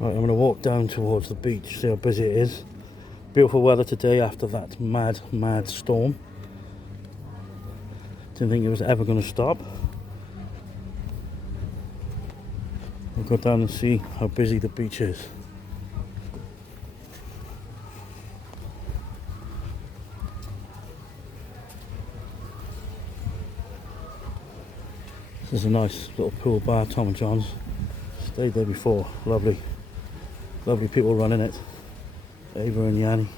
Right, I'm going to walk down towards the beach, see how busy it is. Beautiful weather today after that mad storm. Didn't think it was ever going to stop. We'll go down and see how busy the beach is. This is a nice little pool bar, Tom and John's. Stayed there before. Lovely people running it. Ava and Yanni.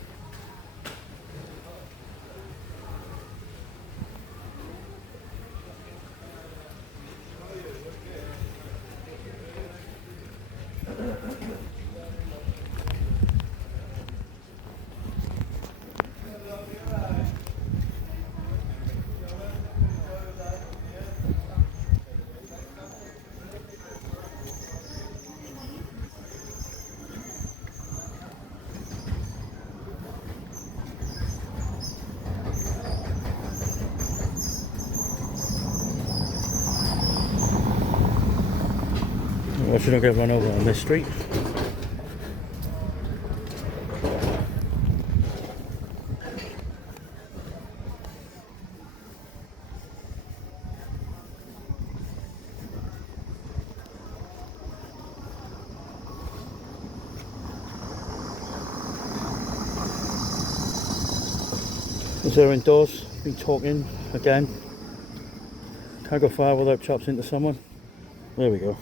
I shouldn't get run over on this street. Is there indoors? Been talking again. Can't go far without chops into someone. There we go.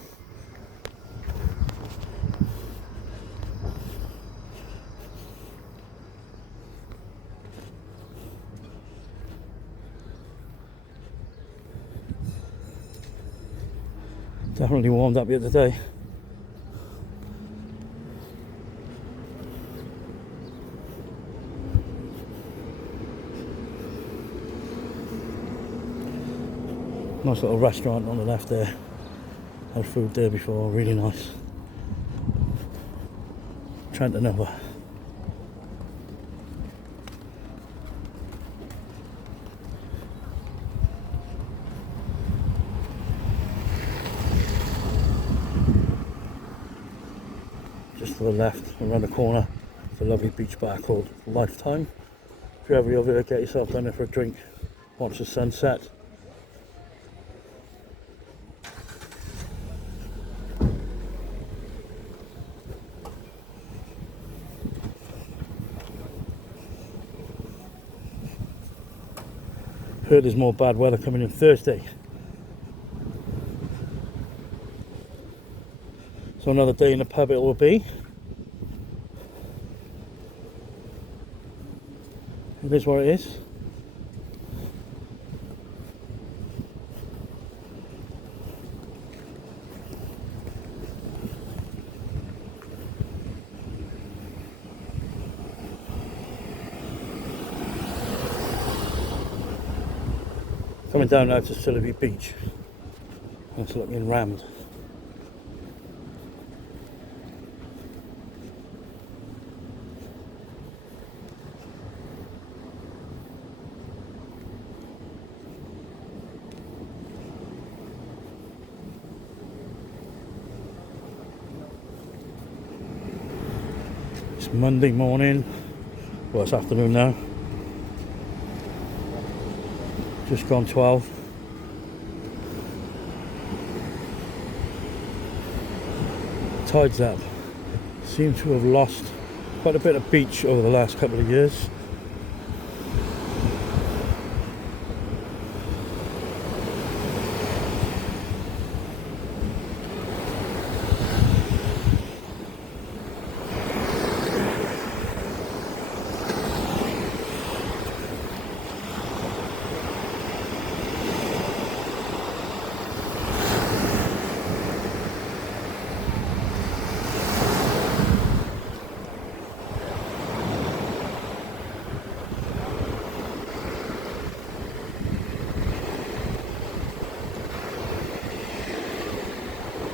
Definitely warmed up here today. Nice little restaurant on the left there. Had food there before, really nice. Trent and over. Just to the left, around the corner, it's a lovely beach bar called Lifetime. If you're ever over there, get yourself down there for a drink, watch the sunset. Heard there's more bad weather coming in Thursday. So another day in the pub it will be. It is what it is. Coming down now to Tsilivi Beach. It's looking rammed. It's Monday morning. Well, it's afternoon now. Just gone 12. Tide's up. Seem to have lost quite a bit of beach over the last couple of years.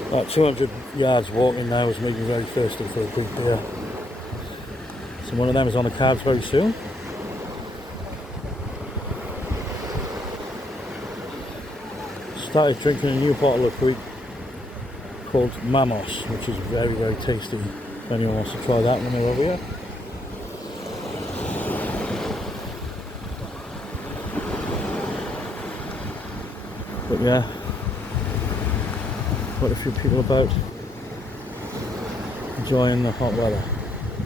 About 200 yards walking now is making me very thirsty for a big beer. So one of them is on the cards very soon. Started drinking a new bottle of fruit. called Mamos, which is very, very tasty. If anyone wants to try that when they're over here. But yeah, quite a few people about enjoying the hot weather,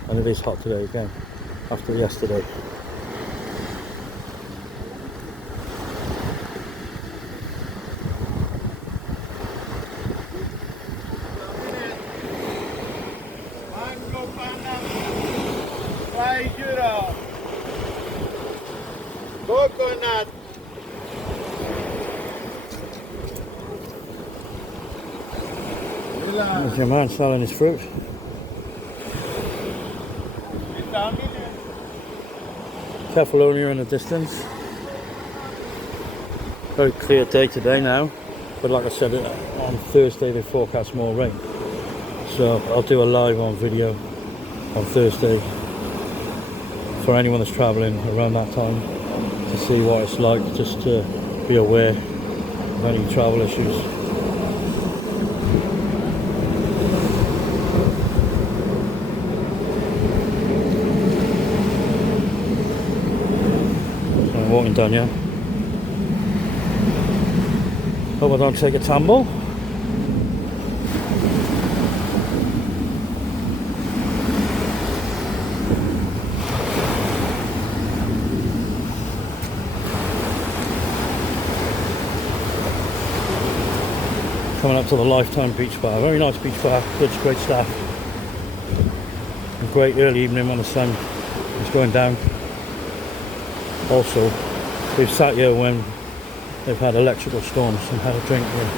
and it is hot today again after yesterday. Coconut. There's your man selling his fruit. Kefalonia in the distance. Very clear day today now, but like I said, on Thursday they forecast more rain. So I'll do a live on video on Thursday for anyone that's travelling around that time to see what it's like, just to be aware of any travel issues. So I'm walking down here. Hope I don't take a tumble. Coming up to the Lifetime Beach Bar. Very nice beach bar, good, great staff. A great early evening when the sun is going down. Also, we've sat here when they've had electrical storms and had a drink here.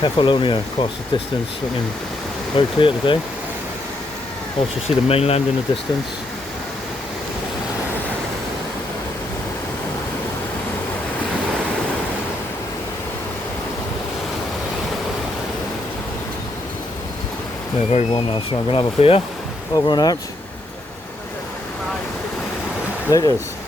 Kefalonia across the distance, looking very clear today. Also see the mainland in the distance. Yeah, very warm now, so I'm going to have a beer. Over and out. Laters.